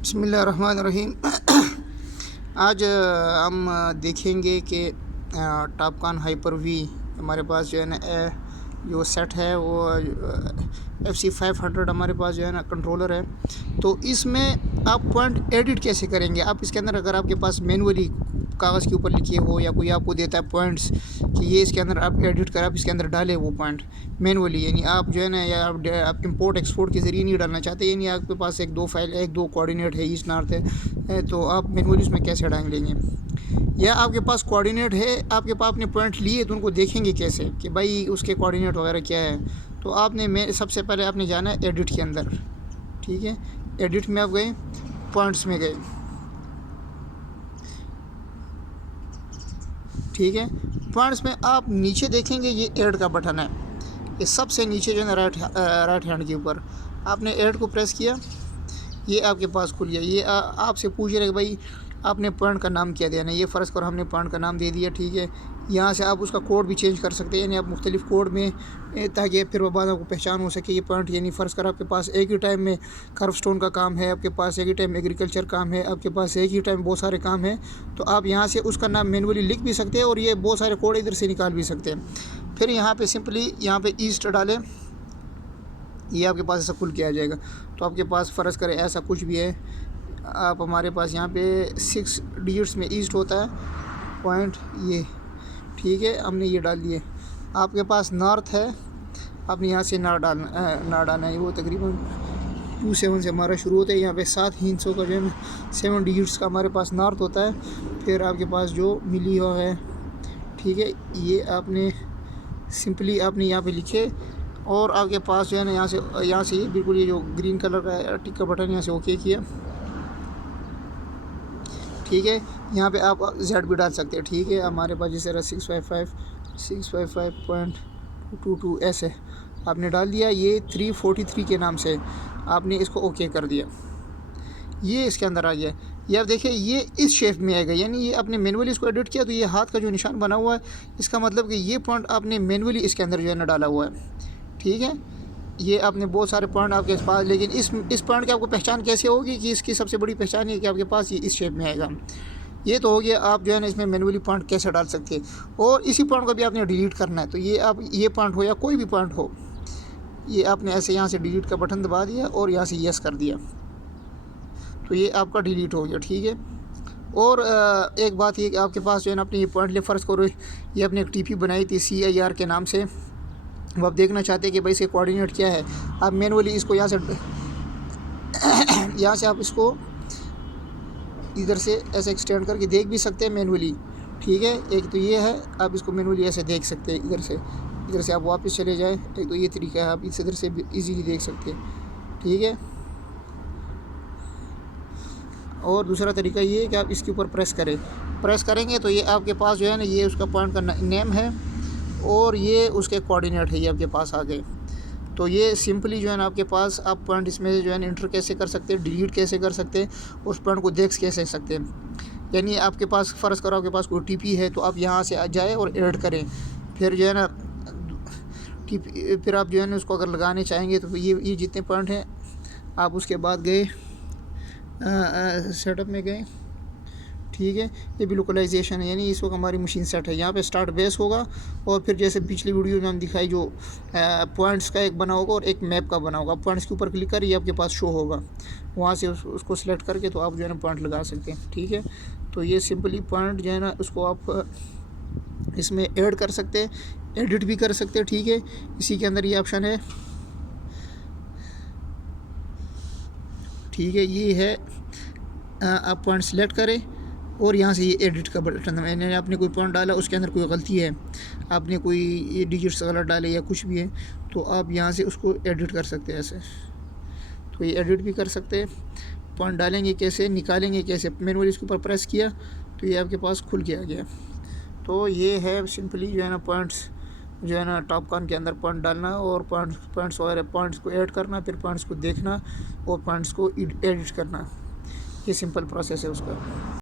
बिस्मिल्लाहिर्रहमानिर्रहीम। आज हम देखेंगे कि टॉपकॉन हाइपर वी हमारे पास जो है ना जो सेट है वो FC500 हमारे पास जो है ना कंट्रोलर है। तो इसमें आप पॉइंट एडिट कैसे करेंगे? आप इसके अंदर अगर आपके पास मैनुअली कागज़ के ऊपर लिखे हो या कोई आपको देता है पॉइंट्स कि ये इसके अंदर आप एडिट कर आप इसके अंदर डालें वो पॉइंट मैनुअली, यानी आप जो है ना या आप इंपोर्ट एक्सपोर्ट के ज़रिए नहीं डालना चाहते, यानी आपके पास एक दो कोऑर्डिनेट है, ईस्ट नॉर्थ है, तो आप मैनुअली उसमें कैसे डाल लेंगे? या आपके पास कोऑर्डिनेट है, आपके पास आपने पॉइंट लिए तो उनको देखेंगे कैसे कि भाई उसके कोऑर्डिनेट वगैरह क्या है? तो आपने मैं सबसे पहले आपने जाना है एडिट के अंदर। ठीक है, एडिट में आप गए, पॉइंट्स में गए। ठीक है, पॉइंट्स में आप नीचे देखेंगे ये ऐड का बटन है, ये सबसे नीचे जो है ना राइट हैंड के ऊपर आपने ऐड को प्रेस किया, ये आपके पास खुल गया। ये आपसे पूछ रहे कि भाई आपने पॉइंट का नाम क्या देना है। ये फ़र्ज़ करो हमने पॉइंट का नाम दे दिया। ठीक है, यहाँ से आप उसका कोड भी चेंज कर सकते हैं, यानी आप मुख्तलिफ़ कोड में ताकि फिर बाद आपको पहचान हो सके ये पॉइंट। यानी फ़र्ज़ करो आपके पास एक ही टाइम में कर्व स्टोन का काम है, आपके पास एक ही टाइम एग्रीकल्चर काम है, आपके पास एक ही टाइम बहुत सारे काम हैं, तो आप यहाँ से उसका नाम मैनुअली लिख भी सकते हैं और ये बहुत सारे कोड इधर से निकाल भी सकते हैं। फिर यहाँ पर सिंपली यहाँ पर ईस्ट डालें, ये आपके पास ऐसा खुल के आ जाएगा। तो आपके पास फ़र्ज़ करें ऐसा कुछ भी है, आप हमारे पास यहाँ पे 6 डिजिट्स में ईस्ट होता है पॉइंट ये। ठीक है, हमने ये डाल दिए। आपके पास नॉर्थ है, आपने यहाँ से ना डालना है। वो तकरीबन 27 से हमारा शुरू होता है। यहाँ पे 7 हिंसों का जो है 7 डिजिट्स का हमारे पास नॉर्थ होता है। फिर आपके पास जो मिली हो है, ठीक है, ये आपने सिंपली आपने यहाँ पे लिखे और आपके पास जो है ना यहाँ से बिल्कुल ये जो ग्रीन कलर का टिक का बटन यहाँ से ओके किया। ठीक है, यहाँ पे आप जेड भी डाल सकते हैं। ठीक है, हमारे पास जैसे 655.22 ऐसे आपने डाल दिया। ये 343 के नाम से आपने इसको ओके कर दिया, ये इसके अंदर आ गया। ये आप देखिए ये इस शेप में आएगा, यानी ये आपने मैनुअली इसको एडिट किया तो ये हाथ का जो निशान बना हुआ है, इसका मतलब कि ये पॉइंट आपने मैनुअली इसके अंदर जो है ना डाला हुआ है। ठीक है, ये आपने बहुत सारे पॉइंट आपके पास, लेकिन इस पॉइंट की आपको पहचान कैसे होगी कि इसकी सबसे बड़ी पहचान है कि आपके पास ये इस शेप में आएगा। ये तो हो गया, आप जो है ना इसमें मैनुअली पॉइंट कैसे डाल सकते हैं। और इसी पॉइंट को भी आपने डिलीट करना है, तो ये आप ये पॉइंट हो या कोई भी पॉइंट हो, ये आपने ऐसे यहाँ से डिलीट का बटन दबा दिया और यहाँ से यस कर दिया, तो ये आपका डिलीट हो गया। ठीक है, और एक बात ये कि आपके पास जो है ना अपने ये पॉइंट ले फ़र्ज़ करो ये आपने एक TP बनाई थी CIR के नाम से, वो आप देखना चाहते हैं कि भाई इसके कोऑर्डिनेट क्या है। आप मैनुअली इसको यहाँ से आप इसको इधर से ऐसे एक्सटेंड करके देख भी सकते हैं मैनुअली। ठीक है, एक तो ये है, आप इसको मैनुअली ऐसे देख सकते हैं। इधर से आप वापस चले जाएं, एक तो ये तरीका है, आप इधर से भी इजीली देख सकते हैं। ठीक है, और दूसरा तरीका ये है कि आप इसके ऊपर प्रेस करेंगे तो ये आपके पास जो है ना ये उसका पॉइंट का नेम है और ये उसके कोऑर्डिनेट है, ये आपके पास आ गए। तो ये सिंपली जो है ना आपके पास आप पॉइंट इसमें जो है ना इंटर कैसे कर सकते हैं, डिलीट कैसे कर सकते हैं, उस पॉइंट को देख कैसे सकते हैं। यानी आपके पास फ़र्ज़ करो आपके पास कोई TP है तो आप यहाँ से आ जाए और ऐड करें, फिर जो है ना TP, फिर आप जो है ना उसको अगर लगाने चाहेंगे तो ये जितने पॉइंट हैं आप उसके बाद गए सेटअप में गए। ठीक है, ये भी लोकलाइजेशन है, यानी इस वक्त हमारी मशीन सेट है। यहाँ पे स्टार्ट बेस होगा और फिर जैसे पिछली वीडियो में हम दिखाई जो पॉइंट्स का एक बना होगा और एक मैप का बना होगा। पॉइंट्स के ऊपर क्लिक कर ये आपके पास शो होगा, वहाँ से उसको सिलेक्ट करके तो आप जो है ना पॉइंट लगा सकते हैं। ठीक है, तो ये सिंपली पॉइंट जो है ना उसको आप इसमें ऐड कर सकते हैं, एडिट भी कर सकते हैं। ठीक है, इसी के अंदर ये ऑप्शन है। ठीक है, ये है, आप पॉइंट सेलेक्ट करें और यहाँ से ये एडिट का बटन, मैंने आपने कोई पॉइंट डाला उसके अंदर कोई गलती है, आपने कोई ये डिजिट्स गलत डाले या कुछ भी है, तो आप यहाँ से उसको एडिट कर सकते हैं ऐसे। तो ये एडिट भी कर सकते हैं। पॉइंट डालेंगे कैसे, निकालेंगे कैसे, मैनुअली इसके ऊपर प्रेस किया तो ये आपके पास खुल के आ गया। तो ये है सिंपली जो है ना पॉइंट्स जो है ना टॉपकॉन के अंदर पॉइंट डालना और पॉइंट्स वगैरह पॉइंट्स को ऐड करना, फिर पॉइंट्स को देखना और पॉइंट्स को एडिट करना। ये सिंपल प्रोसेस है उसका।